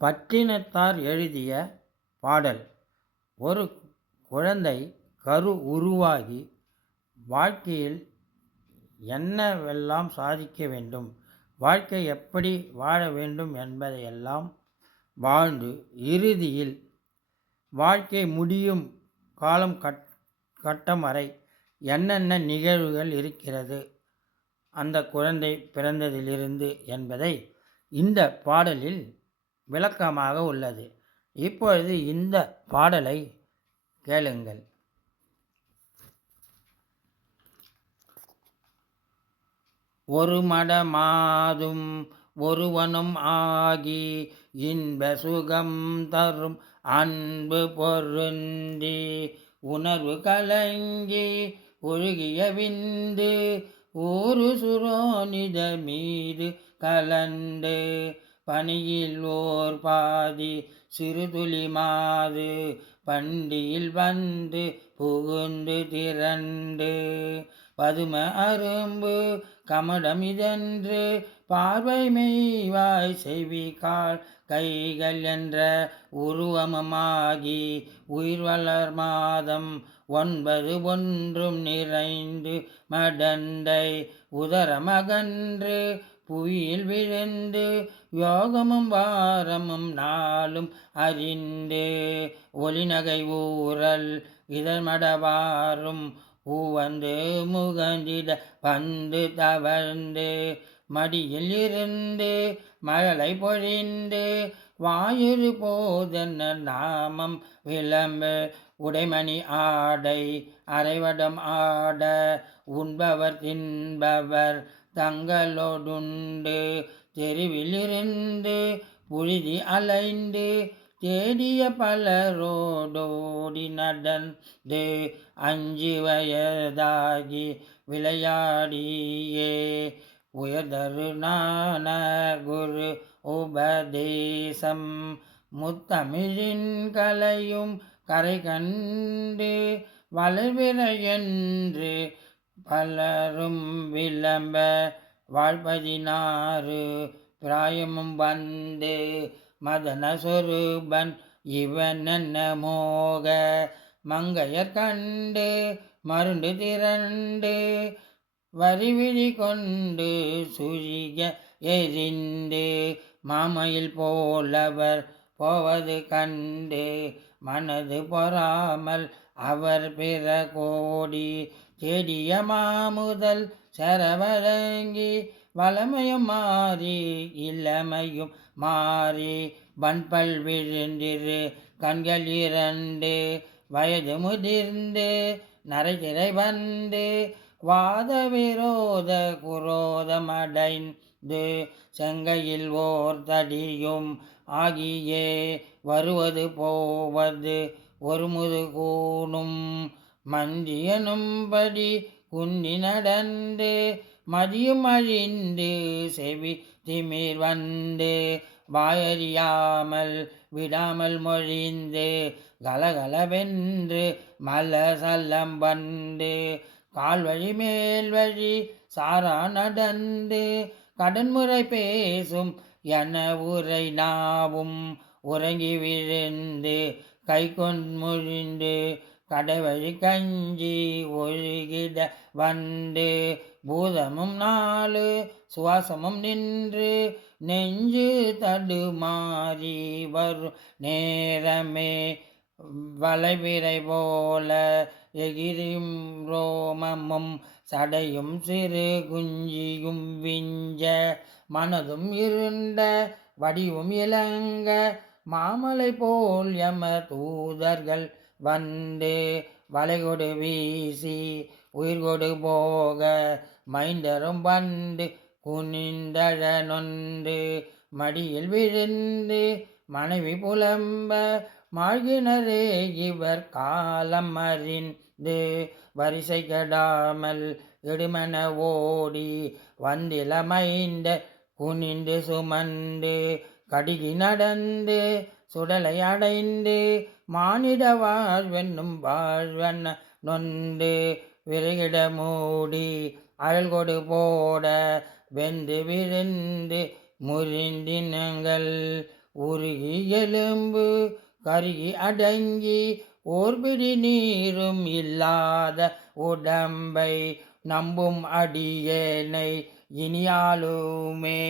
பட்டினத்தார் எழுதிய பாடல். ஒரு குழந்தை கரு உருவாகி வாழ்க்கையில் என்னவெல்லாம் சாதிக்க வேண்டும்? வாழ்க்கை எப்படி வாழ வேண்டும் என்பதையெல்லாம் வாழ்ந்து இறுதியில் வாழ்க்கை முடியும் காலம் கட் கட்டம் வரை என்னென்ன நிகழ்வுகள் இருக்கிறது? அந்த குழந்தை பிறந்ததிலிருந்து என்பதை இந்த பாடலில் விளக்கமாக உள்ளது. இப்பொழுது இந்த பாடலை கேளுங்கள். ஒரு மடமாதும் ஒருவனும் ஆகி இன்ப சுகம் தரும் அன்பு பொருந்தி உணர்வு கலங்கி ஒழுகிய விந்து ஒரு சுரோனித மீது கலண்டு பனியில் ஓர் பாதி சிறுதுளி மாது பண்டியில் வந்து புகுந்து திரண்டு. பதும அரும்பு கமடம் இதென்று பார்வை மெய்வாய் செவி கால் கைகள் என்ற உருவமமாகி உயிர் வளர் மாதம் ஒன்பது ஒன்றும் நிறைந்து மடந்தை உதரமகன்று புவியில் விழுந்து யோகமும் வாரமும் நாளும் அறிந்து ஒளிநகை ஊரல் இதழ்மடவாரும் பூவந்து முகந்திட பந்து தவழ்ந்து மடியில் இருந்து மழலை பொழிந்து வாயிறு போதென்ன நாமம் விளம்பு உடைமணி ஆடை அரைவடம் ஆட உண்பவர் தின்பவர் தங்களோடுண்டு. தெருவிலிருந்து புழுதி அலைந்து தேடிய பலரோடோடி நடந்து அஞ்சு வயதாகி விளையாடியே. உயர்தரு நான குரு உபதேசம். முத்தமிழின் கலையும் கரை கண்டு வளர்விர என்று பலரும் விளம்ப வாழ்பதினாறு பிராயமும் வந்து மதனஸ்வரூபன் சொரூபன் இவன் என்ன மோக? மங்கையர் கண்டு மருண்டு திரண்டு வரிவிழி கொண்டு சுழிக எரிந்து மாமையில் போலவர் போவது கண்டு மனது பொறாமல் அவர் பிற கோடி தேடிய மாமுதல் சரவழங்கி வளமையும் மாறி இளமையும் மாறி வன்பல் விழுந்திரு கண்கள் இரண்டு வயது முதிர்ந்து நரைதிரை வந்து வாத விரோத குரோதமடைந்து செங்கையில் ஓர் தடியும் ஆகியே வருவது போவது ஒரு முதுகூணும் மந்தியனும்படி குன்னி நடந்து மதியும் அழிந்து செவி திமிர் வந்து வாயறியாமல் விடாமல் மொழிந்து கலகலவென்று மல சல்லம் வந்து கால் வழி மேல் வழி சாரா நடந்து கடன்முறை பேசும் என உரை நாவும் உறங்கி விழுந்து கை கொன்முழிந்து கடைவழி கஞ்சி ஒழுகிட வந்து பூதமும் நாலு சுவாசமும் நின்று நெஞ்சு தடுமாறி வரும் நேரமே. வளைவிரை போல எகிரும் ரோமமும் சடையும் சிறு குஞ்சியும் விஞ்ச மனதும் இருண்ட வடிவும் இளங்க மாமலை போல் எம தூதர்கள் வந்து வளைகொடு வீசி உயிர்கொடு போக மைந்தரும் வந்து குனிந்தழ நொந்து மடியில் விழுந்து மனைவி புலம்ப மாழ்கினரே இவர் காலம் அறிந்து வரிசை கெடாமல் இடுமன ஓடி வந்திலமைந்த குனிந்து சுமந்து கடிகி நடந்து சுடலை அடைந்து மானிட வாழ்வென்னும் வாழ்வன் நொந்து விறகிட மூடி அழல்கொடு போட வெந்து விழுந்து முறிந்தினங்கள் உருகி எலும்பு கருகி அடங்கி ஓர்பிடி நீரும் இல்லாத உடம்பை நம்பும் அடியேனை இனியாலுமே